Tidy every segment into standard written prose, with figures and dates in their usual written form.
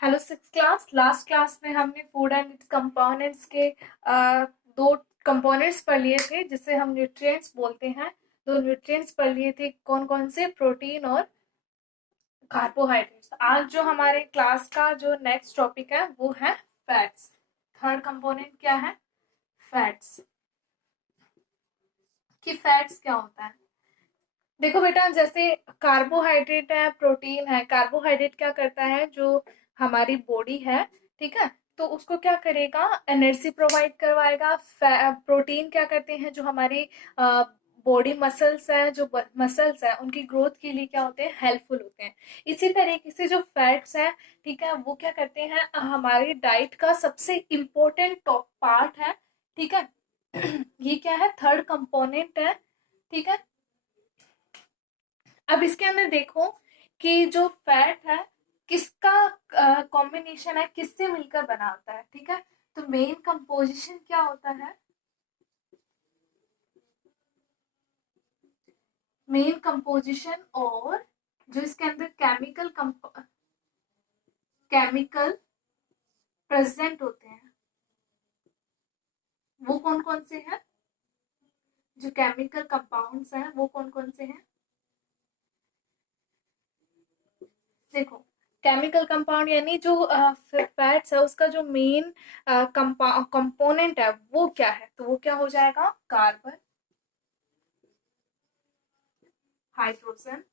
Hello six class. Last class में हमने food and it's components के दो कंपोनेंट्स पढ़ लिए थे जिसे हम न्यूट्रिएंट्स बोलते हैं। दो न्यूट्रिएंट्स पढ़ लिए थे, कौन कौन से? प्रोटीन और कार्बोहाइड्रेट्स। आज जो हमारे क्लास का जो नेक्स्ट टॉपिक है वो है फैट्स। थर्ड कंपोनेंट क्या है? फैट्स। कि फैट्स क्या होता है? देखो बेटा, जैसे कार्बोहाइड्रेट है, प्रोटीन है। कार्बोहाइड्रेट क्या करता है? जो हमारी बॉडी है, ठीक है, तो उसको क्या करेगा? एनर्जी प्रोवाइड करवाएगा। प्रोटीन क्या करते हैं? जो हमारी बॉडी मसल्स है, जो मसल्स है उनकी ग्रोथ के लिए क्या होते हैं? हेल्पफुल होते हैं। इसी तरीके से जो फैट्स है, ठीक है, वो क्या करते हैं? हमारी डाइट का सबसे इम्पोर्टेंट टॉप पार्ट है, ठीक है। ये क्या है? थर्ड कंपोनेंट है, ठीक है। अब इसके अंदर देखो कि जो फैट है किसका कॉम्बिनेशन है, किससे मिलकर बना होता है, ठीक है। तो मेन कंपोजिशन क्या होता है? मेन कंपोजिशन और जो इसके अंदर केमिकल प्रेजेंट होते हैं वो कौन कौन से हैं? जो केमिकल कंपाउंड्स हैं वो कौन कौन से हैं? देखो, केमिकल कंपाउंड यानी जो फैट्स है उसका जो मेन कंपोनेंट है वो क्या है? तो वो क्या हो जाएगा? Carbon, hydrogen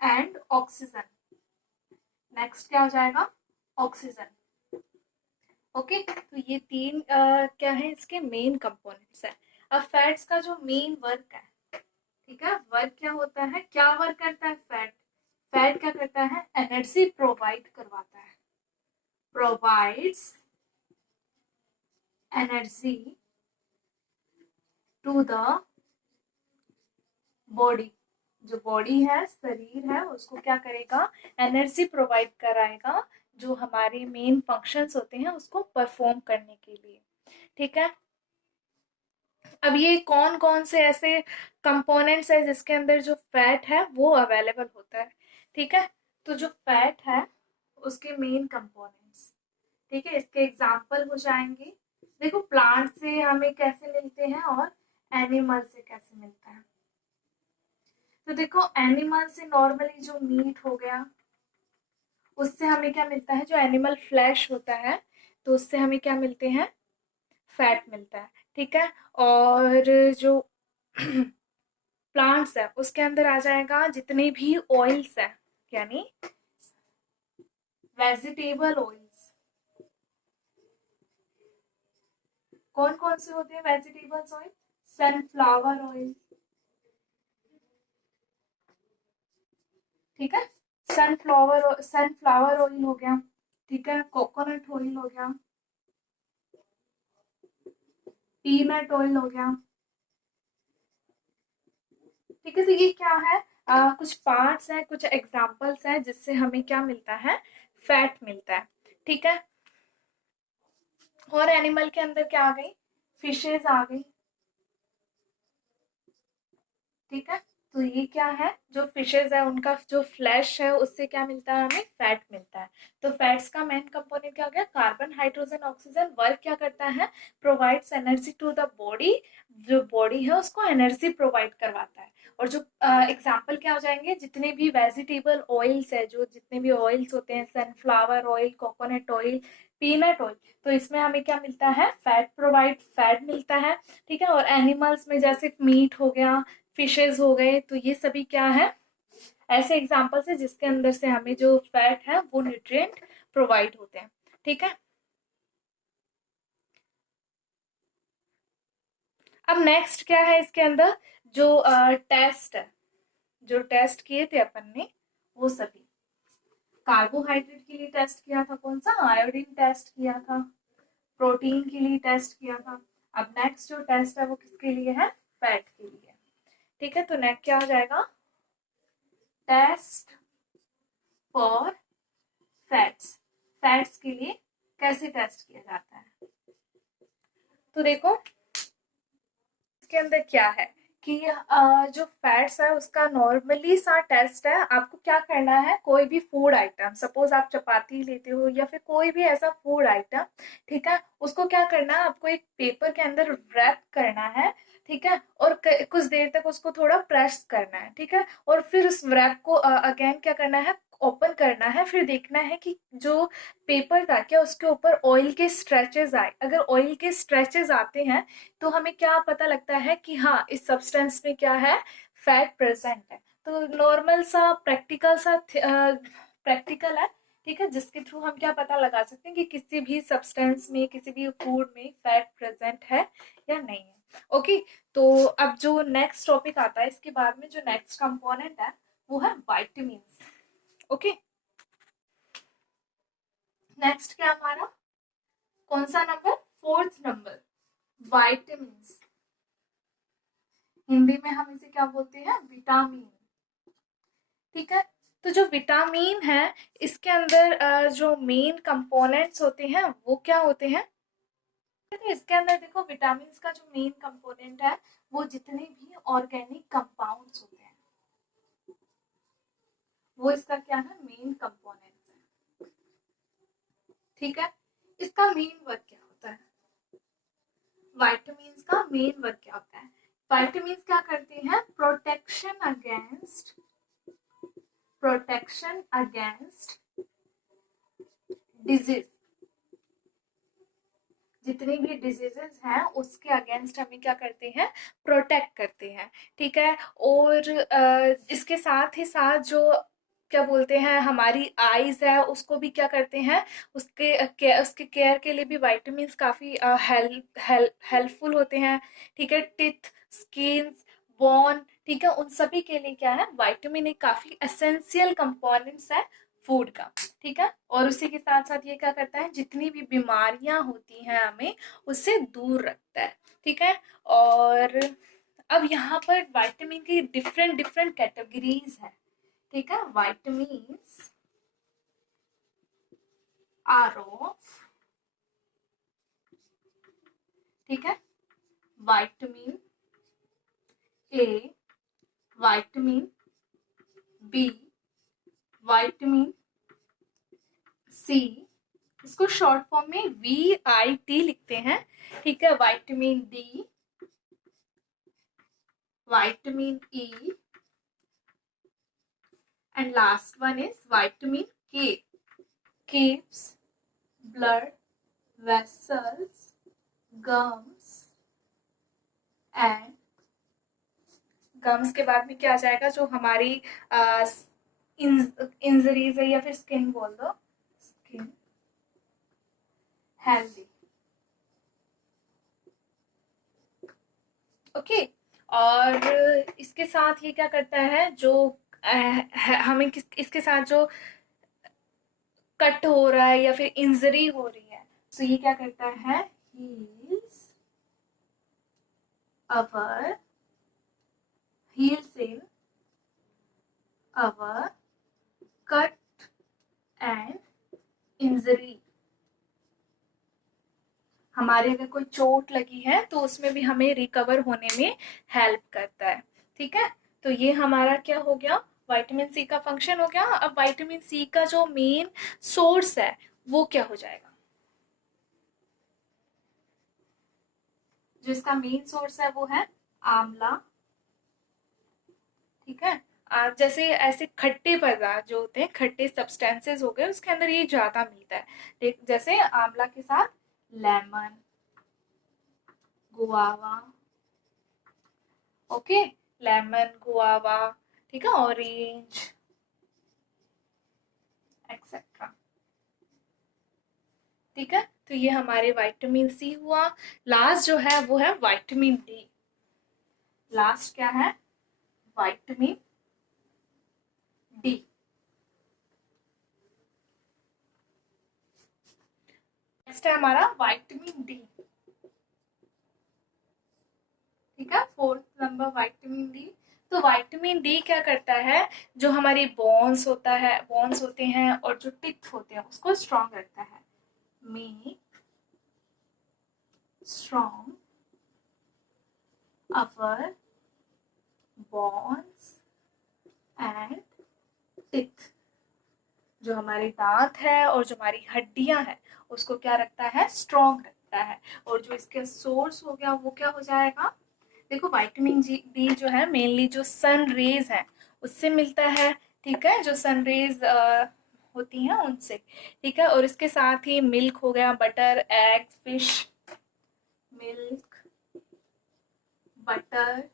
and oxygen. Next क्या हो जाएगा? ऑक्सीजन। ओके, तो ये तीन क्या है? इसके मेन कंपोनेंट्स है। अब फैट्स का जो मेन वर्क है, ठीक है, वर्क क्या होता है? क्या वर्क करता है फैट? फैट क्या करता है? एनर्जी प्रोवाइड करवाता है। Provides energy to the body. जो बॉडी है, शरीर है, उसको क्या करेगा? एनर्जी प्रोवाइड कराएगा, जो हमारे मेन फंक्शंस होते हैं उसको परफॉर्म करने के लिए, ठीक है। अब ये कौन कौन से ऐसे कंपोनेंट्स है जिसके अंदर जो फैट है वो अवेलेबल होता है, ठीक है। तो जो फैट है उसके मेन कंपोनेंट्स, ठीक है, इसके एग्जाम्पल हो जाएंगे। देखो, प्लांट से हमें कैसे मिलते हैं और एनिमल से कैसे मिलता है। तो देखो, एनिमल से नॉर्मली जो मीट हो गया उससे हमें क्या मिलता है? जो एनिमल फ्लैश होता है तो उससे हमें क्या मिलते हैं? फैट मिलता है, ठीक है। और जो प्लांट्स है उसके अंदर आ जाएगा जितने भी ऑयल्स है, यानी वेजिटेबल ऑयल्स। कौन कौन से होते हैं वेजिटेबल्स ऑयल? सनफ्लावर ऑयल, ठीक है। सनफ्लावर ऑयल हो गया, ठीक है। कोकोनट ऑयल हो गया, पीनट ऑयल हो गया, ठीक है। तो ये क्या है? कुछ पार्ट्स हैं, कुछ एग्जाम्पल्स हैं जिससे हमें क्या मिलता है? फैट मिलता है, ठीक है। और एनिमल के अंदर क्या आ गई? फिशेज आ गई, ठीक है। तो ये क्या है? जो फिशेज है उनका जो फ्लैश है उससे क्या मिलता है? हमें फैट मिलता है। तो फैट्स का मेन कंपोनेंट क्या हो गया? Carbon, hydrogen, oxygen. वर्क क्या करता है? Provides energy to the body. जो बॉडी है उसको एनर्जी प्रोवाइड करवाता है। और जो एग्जाम्पल क्या हो जाएंगे? जितने भी वेजिटेबल ऑयल्स है, जो जितने भी ऑयल्स होते हैं, sunflower oil, coconut oil, peanut oil, तो इसमें हमें क्या मिलता है? फैट मिलता है, ठीक है। और एनिमल्स में जैसे मीट हो गया, फिशेज हो गए, तो ये सभी क्या है? ऐसे एग्जाम्पल्स है जिसके अंदर से हमें जो फैट है वो न्यूट्रिएंट प्रोवाइड होते हैं, ठीक है। अब नेक्स्ट क्या है इसके अंदर? जो टेस्ट है, जो टेस्ट किए थे अपन ने वो सभी। कार्बोहाइड्रेट के लिए टेस्ट किया था, कौन सा? आयोडीन टेस्ट किया था। प्रोटीन के लिए टेस्ट किया था। अब नेक्स्ट जो टेस्ट है वो किसके लिए है? फैट के लिए, ठीक है। तो नेक्स्ट क्या हो जाएगा? Test for fats. फैट्स के लिए कैसे टेस्ट किया जाता है? तो देखो, इसके अंदर क्या है कि जो फैट्स है उसका नॉर्मली सा टेस्ट है। आपको क्या करना है, कोई भी फूड आइटम, सपोज आप चपाती लेते हो या फिर कोई भी ऐसा फूड आइटम, ठीक है, उसको क्या करना है, आपको एक पेपर के अंदर रैप करना है, ठीक है, और कुछ देर तक उसको थोड़ा प्रेस करना है, ठीक है, और फिर उस रैप को अगेन क्या करना है, ओपन करना है, फिर देखना है कि जो पेपर था क्या उसके ऊपर ऑयल के स्ट्रेचेस आए। अगर ऑयल के स्ट्रेचेस आते हैं तो हमें क्या पता लगता है कि हाँ इस सब्सटेंस में क्या है, फैट प्रेजेंट है। तो नॉर्मल सा प्रैक्टिकल है, ठीक है, जिसके थ्रू हम क्या पता लगा सकते हैं कि किसी भी सब्सटेंस में, किसी भी फूड में फैट प्रेजेंट है या नहीं है। ओके, तो अब जो नेक्स्ट टॉपिक आता है इसके बाद में, जो नेक्स्ट कंपोनेंट है वो है वाइटामिन। ओके, नेक्स्ट क्या हमारा, कौन सा number, fourth number, vitamin. Hindi में हम इसे क्या बोलते हैं, विटामिन, ठीक है। तो जो विटामिन है इसके अंदर जो मेन कंपोनेंट्स होते हैं वो क्या होते हैं, तो इसके अंदर देखो विटामिन का जो मेन कंपोनेंट है वो जितने भी ऑर्गेनिक कंपाउंड्स होते हैं वो इसका क्या है, मेन कंपोनेंट है, ठीक है। इसका मेन वर्क क्या होता है, विटामिन का मेन वर्क क्या होता है, विटामिन क्या करते हैं, प्रोटेक्शन अगेंस्ट डिजीज, जितनी भी डिजीजेस हैं उसके अगेंस्ट हमें क्या करते हैं, प्रोटेक्ट करते हैं, ठीक है। और इसके साथ ही साथ जो क्या बोलते हैं हमारी आईज है उसको भी क्या करते हैं, उसके केयर के लिए भी विटामिन काफी हेल्पफुल होते हैं, ठीक है। टिथ, स्किन, बोन, ठीक है, उन सभी के लिए क्या है, विटामिन एक काफी एसेंशियल कंपोनेंट्स है फूड का, ठीक है। और उसी के साथ साथ ये क्या करता है, जितनी भी बीमारियां होती हैं हमें उससे दूर रखता है, ठीक है। और अब यहाँ पर विटामिन की डिफरेंट डिफरेंट कैटेगरीज है, ठीक है। विटामिन्स आर ऑफ, ठीक है, vitamin A, vitamin B, vitamin C, इसको शॉर्ट फॉर्म में VIT लिखते हैं, ठीक है, vitamin D, vitamin E, and last one is vitamin K, keeps blood vessels, gums and gums के बाद में क्या आ जाएगा, जो हमारी इंजरीज है या फिर स्किन बोल दो, स्किन हेल्दी, ओके। और इसके साथ ये क्या करता है, जो हमें इसके साथ जो कट हो रहा है या फिर इंजरी हो रही है तो ये क्या करता है, heels our, heels in our cut and injury. हमारे अगर कोई चोट लगी है तो उसमें भी हमें रिकवर होने में हेल्प करता है, ठीक है। तो ये हमारा क्या हो गया, विटामिन सी का फंक्शन हो गया। अब विटामिन सी का जो मेन सोर्स है वो क्या हो जाएगा, जो इसका मेन सोर्स है वो है आंवला, ठीक है। जैसे ऐसे खट्टे पदार्थ जो होते हैं, खट्टे सब्सटेंसेस हो गए, उसके अंदर ये ज्यादा मिलता है, जैसे आंवला के साथ lemon, guava, okay, lemon, guava, ठीक है, ऑरेंज एक्सेट्रा, ठीक है। तो ये हमारे विटामिन सी हुआ। लास्ट जो है वो है विटामिन डी। लास्ट क्या है, विटामिन डी। नेक्स्ट है हमारा विटामिन डी, ठीक है, फोर्थ नंबर विटामिन डी। तो विटामिन डी क्या करता है, जो हमारी बोन्स होते हैं और जो टिथ होते हैं उसको स्ट्रॉन्ग रखता है, make strong our bones and teeth. जो हमारे दांत है और जो हमारी हड्डियां हैं उसको क्या रखता है, स्ट्रॉन्ग रखता है। और जो इसके सोर्स हो गया वो क्या हो जाएगा, देखो विटामिन जी बी जो है मेनली जो सन रेज है उससे मिलता है, ठीक है, जो सन रेज होती हैं उनसे, ठीक है। और इसके साथ ही मिल्क हो गया, butter, egg, fish, milk, butter,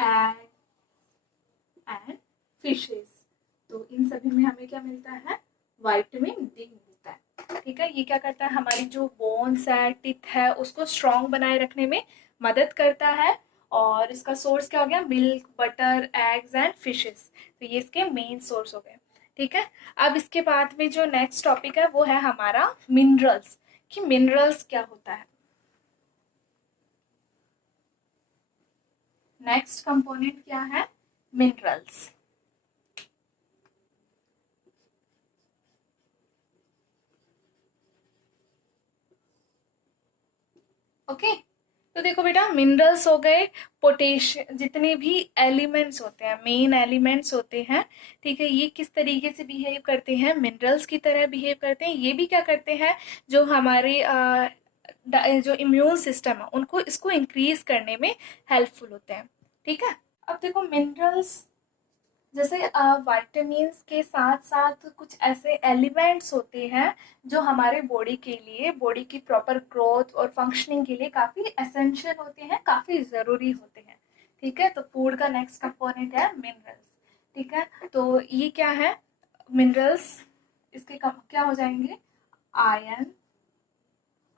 egg and fishes. तो इन सभी में हमें क्या मिलता है, विटामिन डी मिलता है, ठीक है। ये क्या करता है, हमारी जो बोन्स है, टिथ है, उसको स्ट्रॉन्ग बनाए रखने में मदद करता है। और इसका सोर्स क्या हो गया, milk, butter, eggs and fishes. तो ये इसके मेन सोर्स हो गए, ठीक है। अब इसके बाद में जो नेक्स्ट टॉपिक है वो है हमारा मिनरल्स, कि मिनरल्स क्या होता है। नेक्स्ट कंपोनेंट क्या है, मिनरल्स। ओके, तो देखो बेटा, मिनरल्स हो गए, पोटेशियम, जितने भी एलिमेंट्स होते हैं, मेन एलिमेंट्स होते हैं, ठीक है, ये किस तरीके से बिहेव करते हैं, मिनरल्स की तरह बिहेव करते हैं। ये भी क्या करते हैं, जो हमारे जो इम्यून सिस्टम है उनको, इसको इंक्रीज करने में हेल्पफुल होते हैं, ठीक है। अब देखो मिनरल्स, जैसे विटामिन्स के साथ साथ कुछ ऐसे एलिमेंट्स होते हैं जो हमारे बॉडी के लिए, बॉडी की प्रॉपर ग्रोथ और फंक्शनिंग के लिए काफ़ी एसेंशियल होते हैं, काफ़ी ज़रूरी होते हैं, ठीक है। तो फूड का नेक्स्ट कंपोनेंट है मिनरल्स, ठीक है। तो ये क्या है, मिनरल्स, इसके क्या हो जाएंगे, आयरन,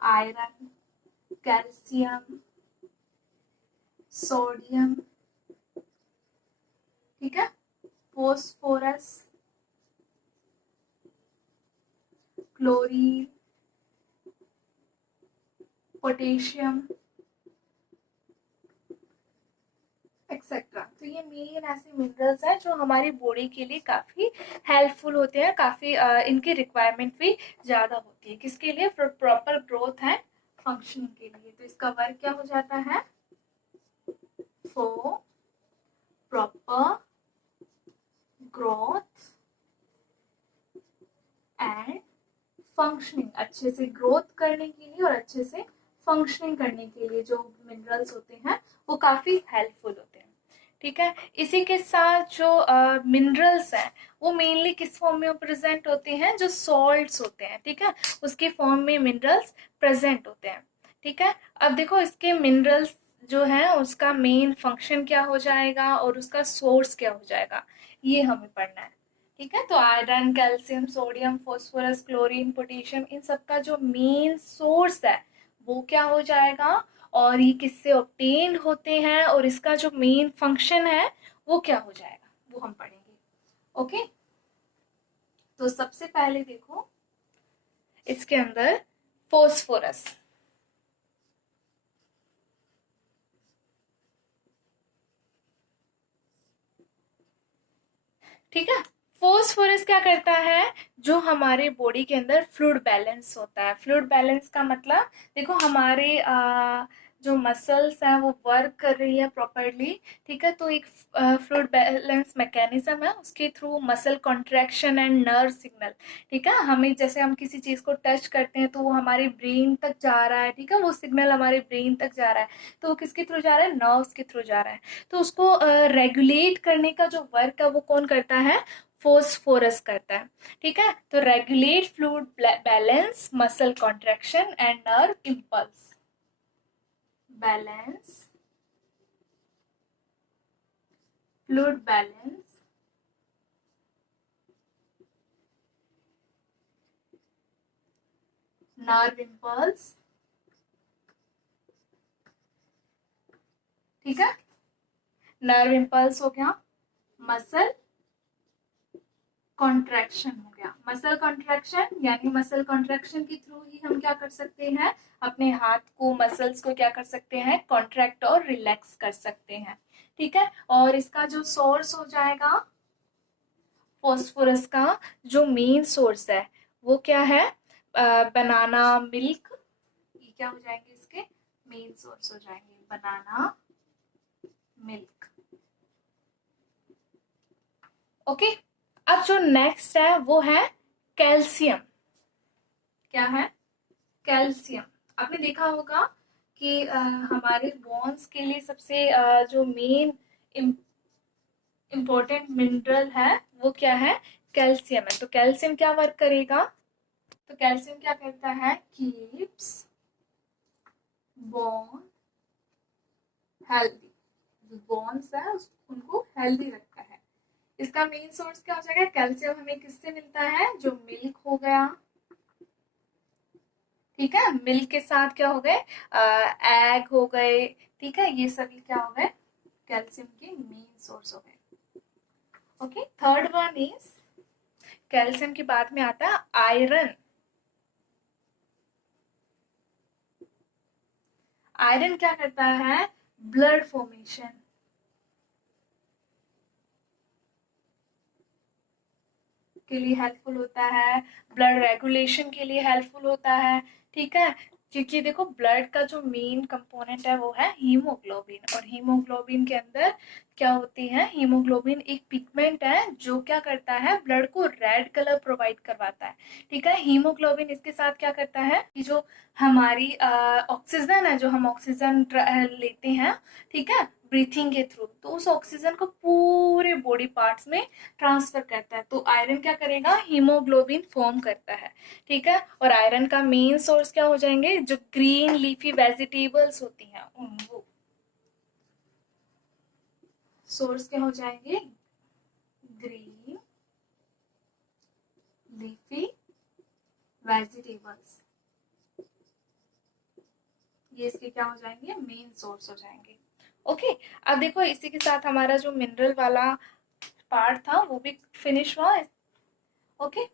आयरन, कैल्शियम, सोडियम, ठीक है, फोस्फोरस, क्लोरीन, पोटेशियम, एक्सेट्रा। तो ये मेन ऐसे मिनरल्स हैं जो हमारी बॉडी के लिए काफ़ी हेल्पफुल होते हैं, काफ़ी इनकी रिक्वायरमेंट भी ज़्यादा होती है, किसके लिए, प्रॉपर ग्रोथ एंड फंक्शनिंग के लिए। तो इसका वर्क क्या हो जाता है, for proper growth and functioning, अच्छे से ग्रोथ करने के लिए और अच्छे से फंक्शनिंग करने के लिए जो मिनरल्स होते हैं वो काफ़ी हेल्पफुल होते हैं, ठीक है। इसी के साथ जो मिनरल्स हैं वो मेनली किस फॉर्म में प्रेजेंट होते हैं, जो सॉल्ट्स होते हैं, ठीक है, उसके फॉर्म में मिनरल्स प्रेजेंट होते हैं, ठीक है। अब देखो इसके मिनरल्स जो है उसका मेन फंक्शन क्या हो जाएगा और उसका सोर्स क्या हो जाएगा, ये हमें पढ़ना है, ठीक है। तो iron, calcium, sodium, phosphorus, chlorine, potassium, इन सब का जो मेन सोर्स है वो क्या हो जाएगा, और ये किससे ऑब्टेन होते हैं और इसका जो मेन फंक्शन है वो क्या हो जाएगा, वो हम पढ़ेंगे, ओके। तो सबसे पहले देखो इसके अंदर फोस्फोरस, ठीक है। फोस्फोरस क्या करता है, जो हमारे बॉडी के अंदर फ्लूइड बैलेंस होता है। फ्लूइड बैलेंस का मतलब, देखो हमारे जो मसल्स हैं वो वर्क कर रही है प्रॉपरली, ठीक है, तो एक फ्लूइड बैलेंस मैकेनिज्म है, उसके through muscle contraction and nerve signal, ठीक है, हमें जैसे हम किसी चीज़ को टच करते हैं तो वो हमारे ब्रेन तक जा रहा है, ठीक है, वो सिग्नल हमारे ब्रेन तक जा रहा है, तो वो किसके थ्रू जा रहा है, नर्व्स के थ्रू जा रहा है। तो उसको रेगुलेट करने का जो वर्क है वो कौन करता है, फोस्फोरस करता है, ठीक है। तो regulate fluid balance, muscle contraction and nerve impulse, balance, fluid balance, nerve impulse, ठीक है। नर्व इम्पल्स हो गया, मसल कॉन्ट्रैक्शन हो गया, मसल कॉन्ट्रैक्शन, यानी मसल कॉन्ट्रैक्शन के थ्रू ही हम क्या कर सकते हैं, अपने हाथ को, मसल्स को क्या कर सकते हैं, कॉन्ट्रैक्ट और रिलैक्स कर सकते हैं, ठीक है। और इसका जो सोर्स हो जाएगा फॉस्फोरस का, जो मेन सोर्स है वो क्या है, बनाना, मिल्क, ये क्या हो जाएंगे, इसके मेन सोर्स हो जाएंगे, बनाना, मिल्क। ओके, अब जो नेक्स्ट है वो है कैल्शियम। क्या है? कैल्शियम। आपने देखा होगा कि हमारे बोन्स के लिए सबसे जो मेन इम्पोर्टेंट मिनरल है वो क्या है? कैल्शियम है। तो कैल्शियम क्या वर्क करेगा? तो कैल्शियम क्या करता है? Keeps bone healthy. जो बोन्स है उनको हेल्दी रखता है। इसका मेन सोर्स क्या हो जाएगा? कैल्शियम हमें किससे मिलता है? जो मिल्क हो गया, ठीक है, मिल्क के साथ क्या हो गए? एग हो गए, ठीक है, ये सभी क्या हो गए? कैल्शियम के मेन सोर्स हो गए। Okay, third one is calcium के बाद में आता है आयरन। आयरन क्या करता है? ब्लड फॉर्मेशन के लिए हेल्पफुल होता है, ब्लड रेगुलेशन के लिए हेल्पफुल होता है, ठीक है। क्योंकि देखो ब्लड का जो मेन कंपोनेंट है वो है हीमोग्लोबिन, और हीमोग्लोबिन के अंदर क्या होती है? हीमोग्लोबिन एक पिगमेंट है जो क्या करता है? ब्लड को रेड कलर प्रोवाइड करवाता है, ठीक है। हीमोग्लोबिन इसके साथ क्या करता है कि जो हमारी ऑक्सीजन है, जो हम ऑक्सीजन लेते हैं, ठीक है, ब्रीथिंग के थ्रू, तो उस ऑक्सीजन को पूरे बॉडी पार्ट्स में ट्रांसफर करता है। तो आयरन क्या करेगा? हीमोग्लोबिन फॉर्म करता है, ठीक है। और आयरन का मेन सोर्स क्या हो जाएंगे? जो ग्रीन लीफी वेजिटेबल्स होती हैं वो सोर्स क्या हो जाएंगे? ग्रीन लीफी वेजिटेबल्स, ये इसके क्या हो जाएंगे? मेन सोर्स हो जाएंगे। ओके, अब देखो इसी के साथ हमारा जो मिनरल वाला पार्ट था वो भी फिनिश हुआ। ओके,